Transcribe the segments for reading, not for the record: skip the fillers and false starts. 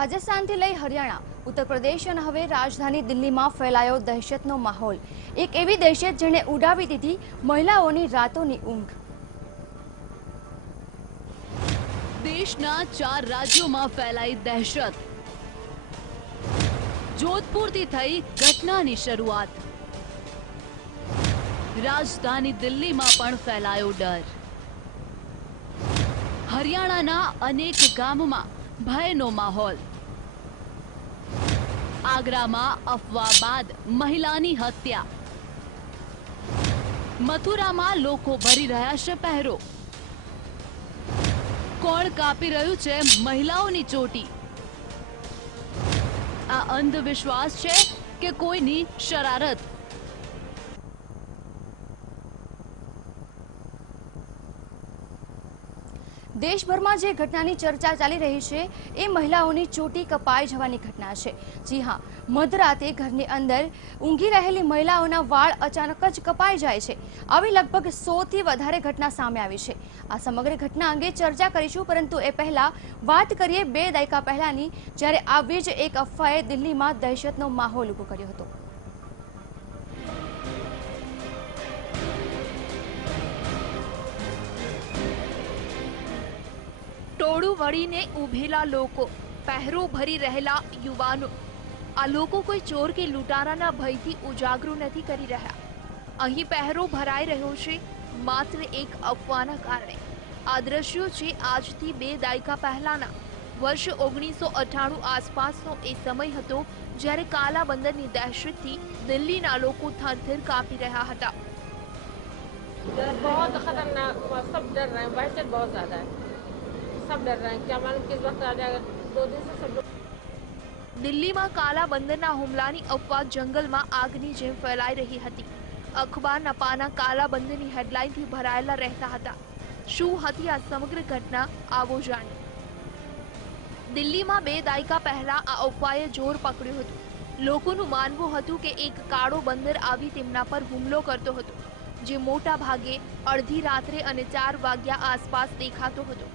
રાજસ્થાનથી લઈ હરિયાણા, ઉત્તર પ્રદેશ અને હવે રાજધાની દિલ્હીમાં ફેલાયો દહેશતનો માહોલ। એક એવી દહેશત જેણે ઉડાવી દીધી મહિલાઓની રાતોની ઊંઘ। દેશના 4 રાજ્યોમાં ફેલાઈ દહેશત। જોધપુરથી થઈ ઘટનાની શરૂઆત। રાજધાની દિલ્હીમાં પણ ફેલાયો ડર। હરિયાણાના અનેક ગામમાં ભયનો માહોલ। આગ્રામાં અફવા બાદ મહિલાની હત્યા। મથુરામાં લોકો ભરી રહ્યા છે પહેરો। કોણ કાપી રહ્યું છે મહિલાઓની ચોટી? આ અંધવિશ્વાસ છે કે કોઈની શરારત? દેશભરમાં જે ઘટનાની ચર્ચા ચાલી રહી છે એ મહિલાઓની ચોટી કપાઈ જવાની ઘટના છે। જી હા, મધરાતે ઘરની અંદર ઊંઘી રહેલી મહિલાઓના વાળ અચાનક જ કપાઈ જાય છે। આવી લગભગ 100થી વધારે ઘટના સામે આવી છે। આ સમગ્ર ઘટના અંગે ચર્ચા કરીશું, પરંતુ એ પહેલા વાત કરીએ 2 દાયકા પહેલાની, જ્યારે આવી જ એક અફવાએ દિલ્હીમાં દહેશતનો માહોલ ઊભો કર્યો હતો। ટોળું વળીને ઊભેલા લોકો, પહેરો ભરી રહેલા યુવાનો। આ લોકો કોઈ ચોર કે લૂંટારાના ભયથી ઉજાગરું નથી કરી રહ્યા। અહીં પહેરો ભરાઈ રહ્યો છે માત્ર એક અફવાના કારણે। આ દ્રશ્યો છે આજથી 2 દાયકા પહેલાના। વર્ષ 1998 આસપાસનો એ સમય હતો જ્યારે કાલા બંદરની દહેશતથી દિલ્હીના લોકો થરથર કાપી રહ્યા હતા। बहुत खतरनाक हुआ, सब डर रहे हैं, वहशत बहुत ज्यादा है, सब डर रहे हैं, क्या मालूम किस वक्त आ जाएगा। 2 दिन से सब लोग દિલ્હીમાં કાલા બંદરના હુમલાની અફવા જંગલમાં આગની જેમ ફેલાઈ રહી હતી। અખબારના પાના કાલા બંદરની હેડલાઇનથી ભરાયેલા રહેતા હતા। શું હતી આ સમગ્ર ઘટના? આવો જાણીએ। દિલ્હીમાં 2 દાયકા પહેલા આ અફવાએ જોર પકડ્યું હતું। લોકોનું માનવું હતું કે એક કાળો બંદર આવી તેમના પર હુમલો કરતો હતો, જે મોટા ભાગે અડધી રાત્રે અને 4 વાગ્યા આસપાસ દેખાતો હતો,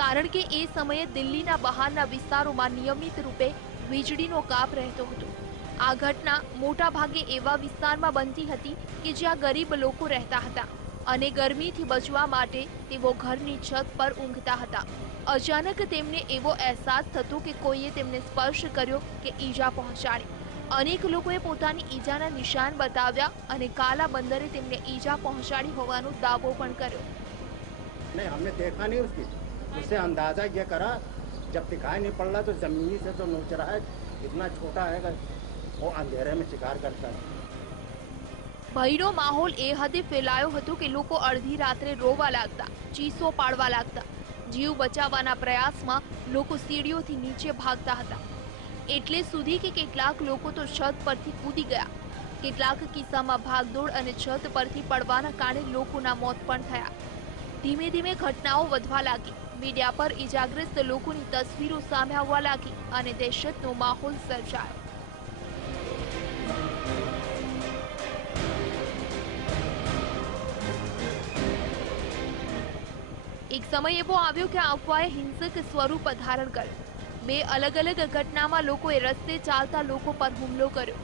કારણ કે એ સમયે દિલ્હીના બહારના વિસ્તારોમાં નિયમિત રૂપે વીજળીનો કાપ રહેતો હતો। આ ઘટના મોટા ભાગે એવા વિસ્તારમાં બનતી હતી કે જ્યાં ગરીબ લોકો રહેતા હતા અને ગરમીથી બચવા માટે તેઓ ઘરની છત પર ઊંઘતા હતા। અચાનક તેમને એવો અહેસાસ થતો કે કોઈએ તેમને સ્પર્શ કર્યો કે ઈજા પહોંચાડી। અનેક લોકોએ પોતાની ઈજાના નિશાન બતાવ્યા અને કાલા બંદરે તેમને ઈજા પહોંચાડી હોવાનો દાવો પણ કર્યો। नहीं, हमने देखा नहीं उसकी, उससे अंदाजा ये करा, जब दिखाई नहीं पड़ रहा तो जमीनी से तो नोच रहा है, इतना छोटा है कि वो अंधेरे में शिकार करता है। ભયનો માહોલ એ હદે ફેલાયો હતો કે લોકો અડધી રાત્રે રોવા લાગતા, ચીસો પાડવા લાગતા। જીવ બચાવવાના પ્રયાસમાં લોકો સીડીઓથી નીચે ભાગતા હતા, એટલે સુધી કે કેટલાક લોકો તો છત પરથી કૂદી ગયા। કેટલાક કિસ્સામાં ભાગદોડ અને છત પરથી પડવાના કારણે લોકોના મોત પણ થયા। ધીમે ધીમે ઘટનાઓ વધવા લાગી। મીડિયા પર ઈજાગ્રસ્ત લોકોની તસવીરો સામે આવવા લાગી અને દહેશતનો માહોલ સર્જાયો। એક સમય એવો આવ્યો કે આ અફવાએ હિંસક સ્વરૂપ ધારણ કર્યું। 2 અલગ અલગ ઘટનામાં લોકોએ રસ્તે ચાલતા લોકો પર હુમલો કર્યો।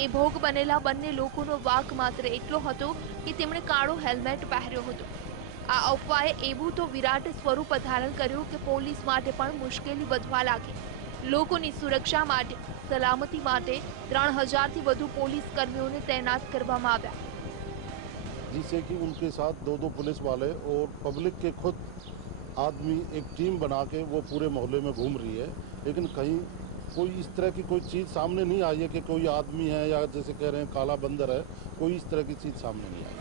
એ ભોગ બનેલા બંને લોકોનો વાંક માત્ર એટલો હતો કે તેમણે કાળો હેલ્મેટ પહેર્યો હતો। આ અફવાએ એવું તો વિરાટ સ્વરૂપ ધારણ કર્યું કે પોલીસ માટે પણ મુશ્કેલી વધવા લાગી। લોકોની સુરક્ષા માટે, સલામતી માટે 3000થી વધુ પોલીસ કર્મીઓને તૈનાત કરવામાં આવ્યા। जिससे कि उनके साथ 2-2 पुलिस वाले और पब्लिक के खुद आदमी एक टीम बना के वो पूरे मोहल्ले में घूम रही है, लेकिन कहीं कोई इस तरह की कोई चीज़ सामने नहीं आई है कि कोई आदमी है या जैसे कह रहे हैं काला बंदर है, कोई इस तरह की चीज़ सामने नहीं आई।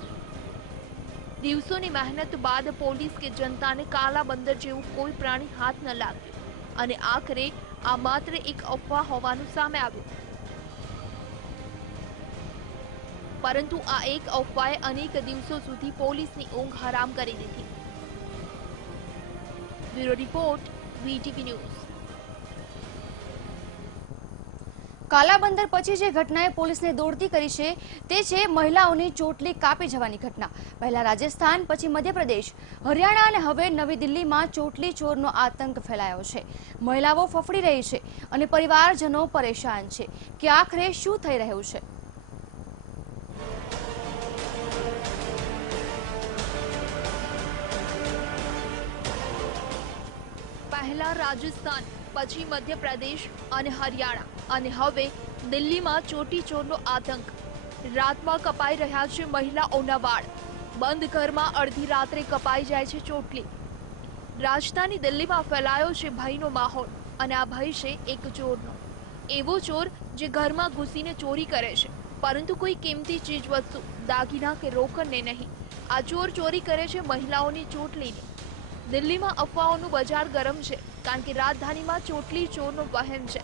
દિવસોની મહેનત બાદ પોલીસ કે જનતાને કાલા બંદર જેવું કોઈ પ્રાણી હાથ ન લાગ્યું અને આખરે આ માત્ર એક અફવા હોવાનું સામે આવ્યું। પરંતુ આ એક અફવાએ અનેક દિવસો સુધી પોલીસની ઊંઘ હરામ કરી દીધી। Bureau report, VTV news. Kalabandar પછી જે ઘટનાએ પોલીસને દોડતી કરી છે તે છે મહિલાઓની ચોટલી કાપી જવાની ઘટના। પહેલા રાજસ્થાન, પછી મધ્યપ્રદેશ, હરિયાણા અને હવે નવી દિલ્હીમાં ચોટલી ચોરનો આતંક ફેલાયો છે। મહિલાઓ ફફડી રહી છે અને પરિવારજનો પરેશાન છે કે આખરે શું થઈ રહ્યું છે। પહેલા રાજસ્થાન, પછી મધ્યપ્રદેશ અને હરિયાણા અને હવે દિલ્હીમાં ચોટી ચોરનો આતંક। રાતમાં કપાઈ રહ્યા છે મહિલાઓના વાળ। બંધ ઘરમાં અડધી રાત્રે કપાઈ જાય છે ચોટલી। રાજધાની દિલ્હીમાં ફેલાયો છે ભયનો માહોલ અને આ ભય છે એક ચોરનો। એવો ચોર જે ઘરમાં ઘૂસીને ચોરી કરે છે, પરંતુ કોઈ કિંમતી ચીજ વસ્તુ, દાગીના કે રોકડને નહીં। આ ચોર ચોરી કરે છે મહિલાઓની ચોટલીની। દિલ્હીમાં અફવાઓનું બજાર ગરમ છે, કારણ કે રાજધાનીમાં ચોટલી ચોરનો વહેમ છે।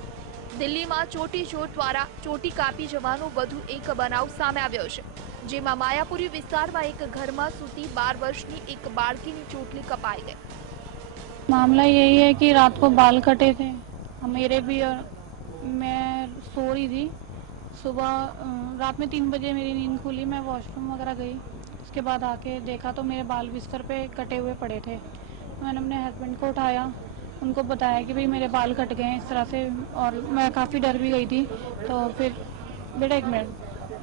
દિલ્હીમાં ચોટી ચોર દ્વારા ચોટી કાપી જવાનો વધુ એક બનાવ સામે આવ્યો છે, જેમાં માયાપુરી વિસ્તારમાં એક ઘરમાં સૂતી 12 વર્ષની એક બાળકીની ચોટલી કપાઈ ગઈ। मामला यही है कि रात को बाल कटे थे मेरे भी, और मैं सो रही थी। सुबह रात में 3 बजे मेरी नींद खुली, मैं वॉशरूम वगैरह गई। उसके बाद आके देखा तो मेरे बाल बिस्तर पे कटे हुए पड़े थे। मैंने अपने हस्बैंड को उठाया, उनको बताया कि भाई मेरे बाल कट गए हैं इस तरह से, और मैं काफ़ी डर भी गई थी। तो फिर बेटा एक मिनट,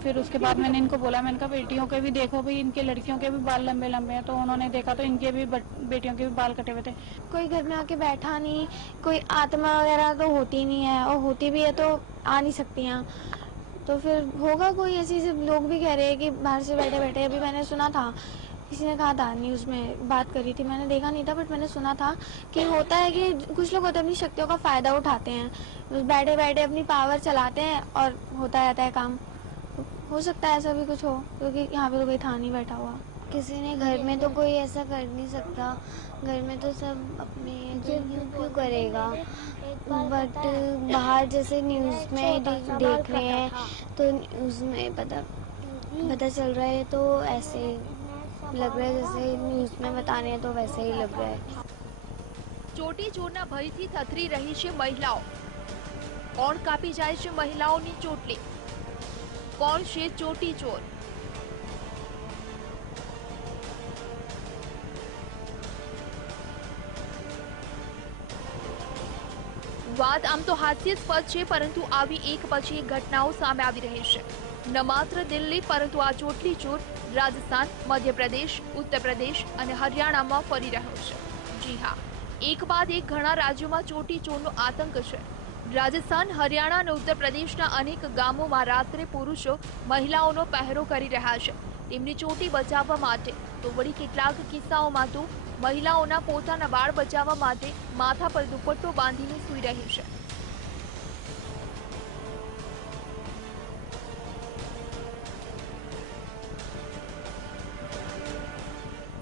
फिर उसके बाद मैंने इनको बोला, मैंने कहा बेटियों के भी देखो भाई, इनके लड़कियों के भी बाल लंबे लंबे हैं। तो उन्होंने देखा तो इनके भी बेटियों के भी बाल कटे हुए थे। कोई घर में आके बैठा नहीं, कोई आत्मा वगैरह तो होती नहीं है, और होती भी है तो आ नहीं सकती हैं। तो फिर होगा कोई ऐसी, लोग भी कह रहे हैं कि बाहर से बैठे बैठे। अभी मैंने सुना था, किसी ने कहा था, न्यूज़ में बात करी थी, मैंने देखा नहीं था, बट मैंने सुना था कि होता है कि कुछ लोग होते हैं अपनी शक्तियों का फ़ायदा उठाते हैं, बस बैठे बैठे अपनी पावर चलाते हैं और होता रहता है काम। हो सकता है ऐसा भी कुछ हो, क्योंकि यहाँ पे तो कोई था नहीं बैठा हुआ। किसी ने घर में तो कोई ऐसा कर नहीं सकता, घर में तो सब अपने क्यों करेगा। बट बाहर जैसे न्यूज़ में देख रहे हैं तो न्यूज़ में पता चल रहा है, तो ऐसे लग रहा है जैसे न्यूज़ में बता रहे हैं तो वैसे ही लग रहा है। ચોટી ચોરના ભયથી થથરી રહી છે મહિલાઓ। કોણ કાપી જાય છે મહિલાઓની ચોટલી? કોણ છે ચોટી ચોર? વાત આમ તો હાસ્યાસ્પદ છે, પરંતુ આવી એક પછી એક ઘટનાઓ સામે આવી રહી છે। ન માત્ર દિલ્હી, પરંતુ આ ચોટલી ચોર રાજસ્થાન, મધ્યપ્રદેશ, ઉત્તર પ્રદેશ અને હરિયાણામાં ફરી રહ્યો છે। જી હા, એક બાદ એક ઘણા રાજ્યોમાં ચોટી ચોરનો આતંક છે। રાજસ્થાન, હરિયાણા અને ઉત્તર પ્રદેશના અનેક ગામોમાં રાત્રે પુરુષો મહિલાઓનો પહેરો કરી રહ્યા છે તેમની ચોટી બચાવવા માટે। તો વળી કેટલાક કિસ્સાઓમાં તો મહિલાઓના પોતાના વાળ બચાવવા માટે માથા પર દુપટ્ટો બાંધીને સૂઈ રહી છે।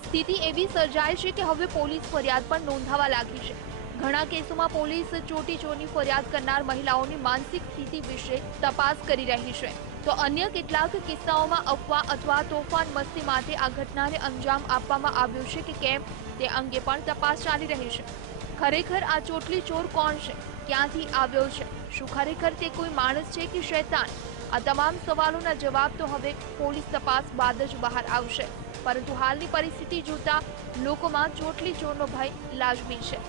સ્થિતિ એવી સર્જાય છે કે હવે પોલીસ ફરિયાદ પણ નોંધાવા લાગી છે। ઘણા કેસોમાં પોલીસ ચોટી ચોરની ફરિયાદ કરનાર મહિલાઓની માનસિક સ્થિતિ વિશે તપાસ કરી રહી છે, તો અન્ય કેટલાક કિસ્સાઓમાં અફવા અથવા તોફાન મસ્તી માટે આ ઘટનાને અંજામ આપવામાં આવ્યો છે કે કેમ તે અંગે પણ તપાસ ચાલી રહી છે। ખરેખર આ ચોટલી ચોર કોણ છે, ક્યાંથી આવ્યો છે, શું ખરેખર તે કોઈ માણસ છે કે શૈતાન? આ તમામ સવાલોના જવાબ તો હવે પોલીસ તપાસ બાદ જ બહાર આવશે, પરંતુ હાલની પરિસ્થિતિ જોતા લોકોમાં ચોટલી ચોરનો ભય લાજમી છે।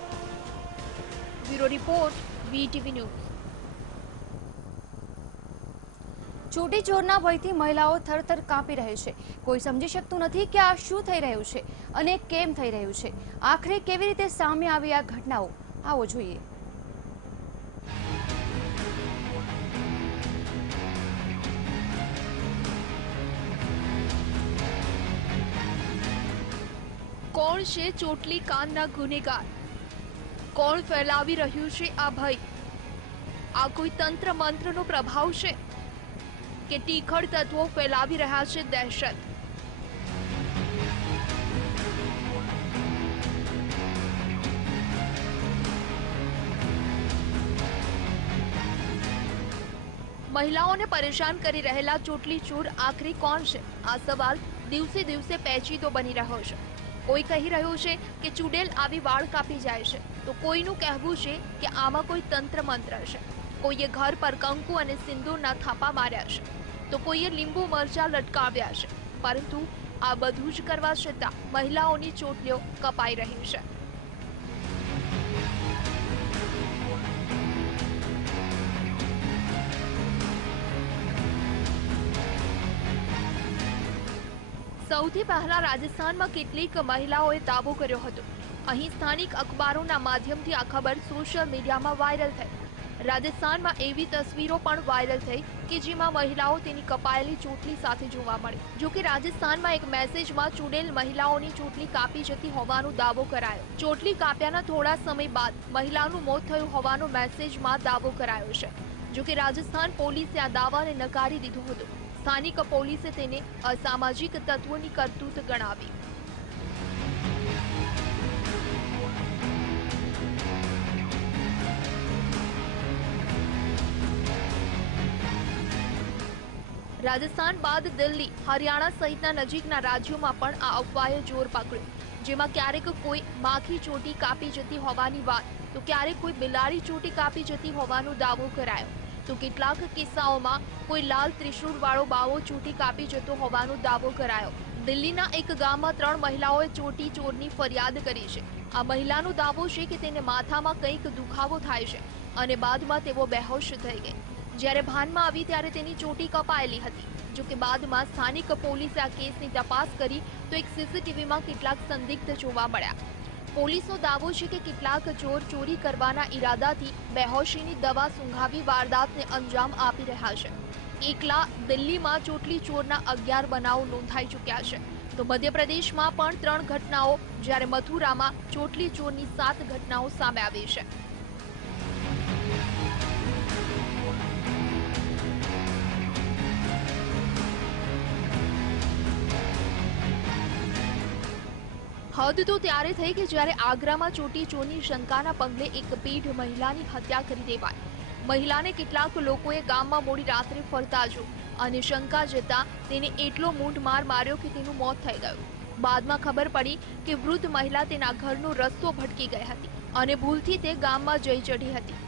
Bureau report, VTV news. ચોટી ચોરના ભયથી મહિલાઓ થરથર કાંપી રહી છે। કોઈ સમજી શકતું નથી કે આ શું થઈ રહ્યું છે અને કેમ થઈ રહ્યું છે। આખરે કેવી રીતે સામે આવી આ ઘટનાઓ, આવો જોઈએ। કોણ છે ચોટલી કાનના ગુનેગાર? કોણ ફેલાવી રહ્યું છે આ ભય? આ કોઈ તંત્ર મંત્રનો પ્રભાવ છે કે તીખળ તત્વો ફેલાવી રહ્યા છે દહેશત? મહિલાઓને પરેશાન કરી રહેલા ચોટલી ચોર આખરે કોણ છે? આ સવાલ દિવસે દિવસે પેચીદો બની રહ્યો છે। કોઈ કહી રહ્યું છે કે ચુડેલ આવી વાળ કાપી જાય છે, તો કોઈનું કહેવું છે કે આમાં કોઈ તંત્ર મંત્ર છે। કોઈએ ઘર પર કંકુ અને સિંદૂરના થાપા માર્યા છે, તો કોઈએ લીંબુ મરચાં લટકાવ્યા છે, પરંતુ આ બધું જ કરવા છતાં મહિલાઓની ચોટલીઓ કપાઈ રહી છે. સૌથી પહેલા રાજસ્થાનમાં કેટલીક મહિલાઓએ દાવો કર્યો હતો. અહીં સ્થાનિક અખબારોના માધ્યમથી આ ખબર સોશિયલ મીડિયામાં વાયરલ થઈ. રાજસ્થાનમાં એવી તસવીરો પણ વાયરલ થઈ કે જેમાં મહિલાઓ તેની કપાયેલી ચોટલી સાથે જોવા મળી. જો કે રાજસ્થાનમાં એક મેસેજમાં ચૂડેલ મહિલાઓની ચોટલી કાપી જતી હોવાનો દાવો કરાયો. ચોટલી કાપ્યાના થોડા સમય બાદ મહિલાનું મોત થયું હોવાનો મેસેજમાં દાવો કરાયો છે. જો કે રાજસ્થાન પોલીસે આ દાવાને નકારી દીધો હતો. સ્થાનિક પોલીસે તેને અસામાજિક તત્વોની કરતૂત ગણાવી. રાજસ્થાન બાદ દિલ્હી, હરિયાણા સહિતના નજીકના રાજ્યોમાં પણ આ અફવાએ જોર પકડ્યું, જેમાં ક્યારેક કોઈ માખી ચોટી કાપી જતી હોવાની વાત, તો ક્યારેક કોઈ બિલાડી ચોટી કાપી જતી હોવાનો દાવો કરાયો, તો કેટલાક કિસ્સાઓમાં કોઈ લાલ ત્રિશૂળવાળો બાવો ચોટી કાપી જતો હોવાનો દાવો કરાયો. દિલ્હીના એક ગામમાં 3 મહિલાઓએ ચોટી ચોરની ફરિયાદ કરી છે. આ મહિલાનો દાવો છે કે તેને માથામાં કંઈક દુખાવો થાય છે અને બાદમાં તેઓ બેહોશ થઈ ગઈ. જ્યારે ભાનમાં આવી ત્યારે તેની ચોટી કપાયેલી હતી. જો કે બાદમાં સ્થાનિક પોલીસે આ કેસની તપાસ કરી તો એક સીસીટીવીમાં કેટલાક સંદિગ્ધ જોવા મળ્યા. પોલીસનો દાવો છે કે કેટલાક ચોર ચોરી કરવાના ઈરાદાથી બેહોશીની દવા સૂંઘાવી વારદાતને અંજામ આપી રહ્યા છે. એકલા દિલ્હીમાં ચોટલી ચોરના 11 બનાવો નોંધાઈ ચૂક્યા છે, તો મધ્યપ્રદેશમાં પણ 3 ઘટનાઓ, જ્યારે મથુરામાં ચોટલી ચોરની 7 ઘટનાઓ સામે આવી છે. હદ તો ત્યારે થઈ કે જ્યારે આગ્રામાં ચોટી ચોરની શંકાના પગલે એક પીઢ મહિલાની હત્યા કરી દેવાઈ. મહિલાને કેટલાક લોકોએ ગામમાં મોડી રાત્રે ફરતા જોઈ અને શંકા જતા તેને એટલો મૂંઢ માર માર્યો કે તેનું મોત થઈ ગયું. બાદમાં ખબર પડી કે વૃદ્ધ મહિલા તેના ઘરનો રસ્તો ભટકી ગઈ હતી અને ભૂલથી તે ગામમાં જઈ ચઢી હતી.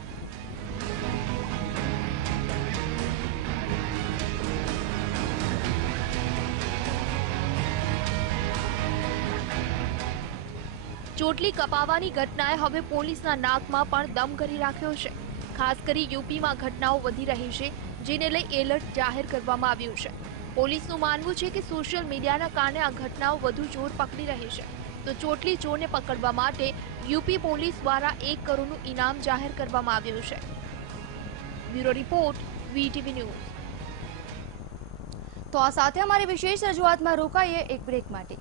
ચોટલી કપાવાની ઘટનાએ હવે પોલીસના નાકમાં પણ દમ કરી રાખ્યો છે. ખાસ કરી યુપીમાં ઘટનાઓ વધી રહી છે, જેને લઈ એલર્ટ જાહેર કરવામાં આવ્યું છે. પોલીસનું માનવું છે કે સોશિયલ મીડિયાના કારણે આ ઘટનાઓ વધુ જોર પકડી રહી છે. તો ચોટલી ચોરને પકડવા માટે યુપી પોલીસ દ્વારા 1 કરોડનું ઇનામ જાહેર કરવામાં આવ્યું છે. Bureau report, VTV news. તો આ સાથે અમારી વિશેષ રજૂઆતમાં રોકાઈએ એક બ્રેક માટે.